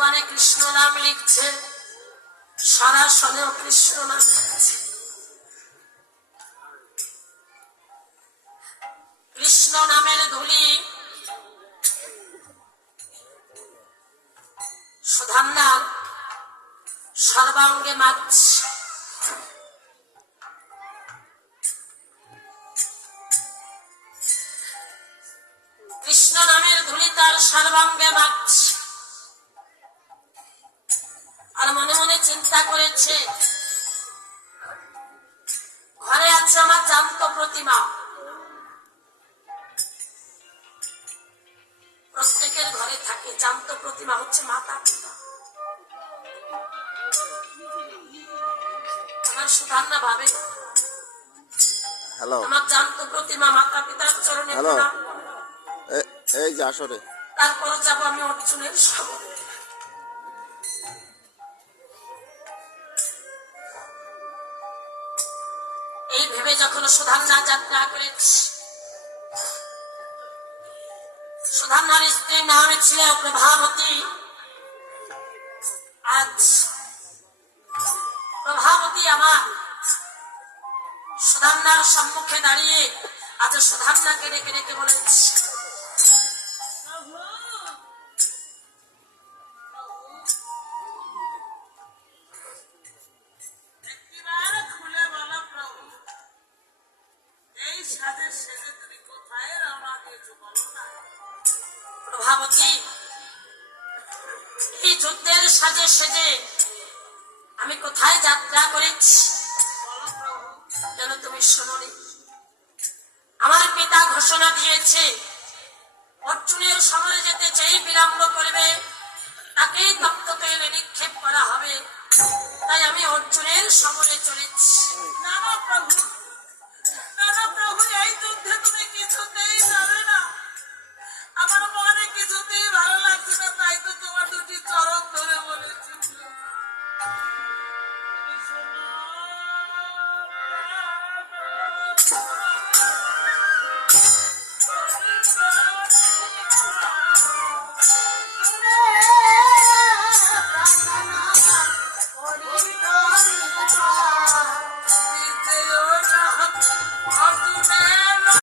জবানে কৃষ্ণ নাম লিখছে, সারা সনেও কৃষ্ণ নাম লিখছে। কৃষ্ণ নামের ধুলি সুধান্নার সর্বাঙ্গে মাখছে। কৃষ্ণ নামের ধুলি তার সর্বাঙ্গে মাখছে, আর মনে মনে চিন্তা করেছে, ঘরে আছে আমার জ্যান্ত প্রতিমা। প্রত্যেকের ঘরে থাকে জ্যান্ত প্রতিমা, হচ্ছে মাতা পিতা। আমার সুধান্না ভাবে আমার জ্যান্ত প্রতিমা মাতা পিতার চরণে প্রণাম, এই যে আসরে তারপর যাবো আমি অর্জুনের সাগরে। এই ভেবে যখন সুধান্না যাত্রা করেছে, সুধান্নার স্ত্রীর নাম ছিল প্রভাবতী। আজ প্রভাবতী আমার সুধান্নার সম্মুখে দাঁড়িয়ে আজ সুধান্নাকে ডেকে ডেকে বলেছে, প্রভাবতী এই যুদ্ধের সাজে সেজে আমি কোথায় যাত্রা করেছি কেন তুমি শোনোনি? আমার পিতা ঘোষণা দিয়েছে, অর্জুনের সমরে যেতে যেই বিলম্ব করবে তাকেই তপ্ততৈলে নিক্ষেপ করা হবে। তাই আমি অর্জুনের সমরে চলেছি। না না প্রভু, না না প্রভু, এই যুদ্ধে তুমি কিছুতেই যাবে না। আমার মনে কিছুতেই ভালো লাগছে না, তাই তো তোমার দুটি চরণ ধরে বলেছি।